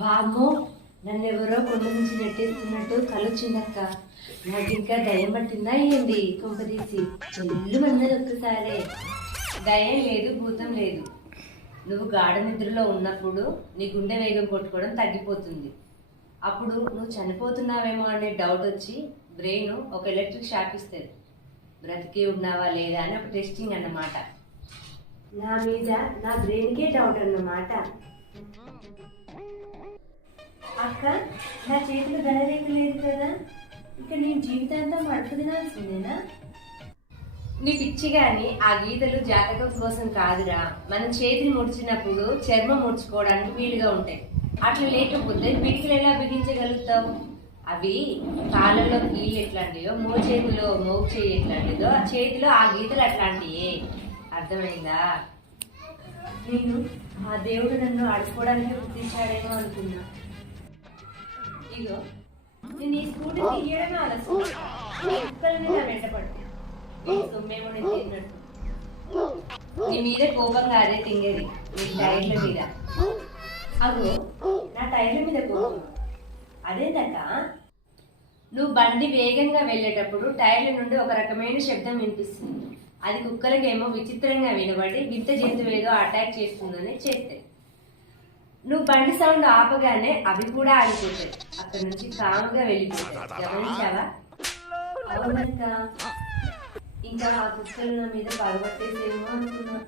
వామ్మో నన్ను ఎవరో కొండ నుంచి నెట్టేస్తున్నట్టు కలొచ్చిందక్క నాకు ఇంకా దయం పట్టిందా ఏంది? కుంపదీసి చెల్లు మందది ఒక్కసారే. దయం లేదు భూతం లేదు. నువ్వు గాఢ నిద్రలో ఉన్నప్పుడు నీ గుండె వేగం కొట్టుకోవడం తగ్గిపోతుంది. అప్పుడు నువ్వు చనిపోతున్నావేమో అనే డౌట్ వచ్చి బ్రెయిన్ ఒక ఎలక్ట్రిక్ షాక్ ఇస్తుంది. బ్రతికి ఉన్నావా లేదా అని ఒక టెస్టింగ్ అన్నమాట. నా మీద నా బ్రెయిన్కే డౌట్ అన్నమాట. అక్క నా చేతిలో గడరేఖ లేదు కదా? ఇక నేను జీవితాంతం అడుపు తినాల్సిందేనా? నీ పిచ్చి గాని ఆ గీతలు జాతకం కోసం కాదురా. మనం చేతిని ముడిచినప్పుడు చర్మం ముడుచుకోవడానికి వీలుగా ఉంటాయి. అట్లా లేకపోతే పిడికిలు ఎలా బిగించగలుగుతావు? అవి కాళ్ళలో కీళ్ళు ఎట్లాంటివో మో చేతిలో మోగు చేయి ఎట్లాంటిదో ఆ చేతిలో ఆ గీతలు అట్లాంటివే అర్థమైందా? నేను ఆ దేవుడు నన్ను ఆడుకోవడానికి పుట్టించాడేమో అనుకున్నా. ఇగో. నేను ఈ స్కూటీ తీయడమే ఆలస్యం నా వెంట పడుతుంది నీ సొమ్మేమో నేను తిన్నట్టు. నీ మీద కోపంగా అదే తింగేది. నీ టైర్ల మీద. అగో నా టైర్ల మీద కోపం. అదేందక్క? నువ్వు బండి వేగంగా వెళ్ళేటప్పుడు టైర్ల నుండి ఒక రకమైన శబ్దం వినిపిస్తుంది. అది కుక్కలకేమో విచిత్రంగా వినబడి వింత జంతువు ఏదో అటాక్ చేస్తుందని చేస్తాయి నువ్వు బండి సౌండ్ ఆపగానే అవి కూడా ఆగిపోతాయి. అక్కడ నుంచి కాముగా వెళ్ళిపోతాయి. గమనించావా? అవునక్క ఇంకా ఆ కుక్కలు నా మీద పడగొట్టేసేమో అనుకున్నా.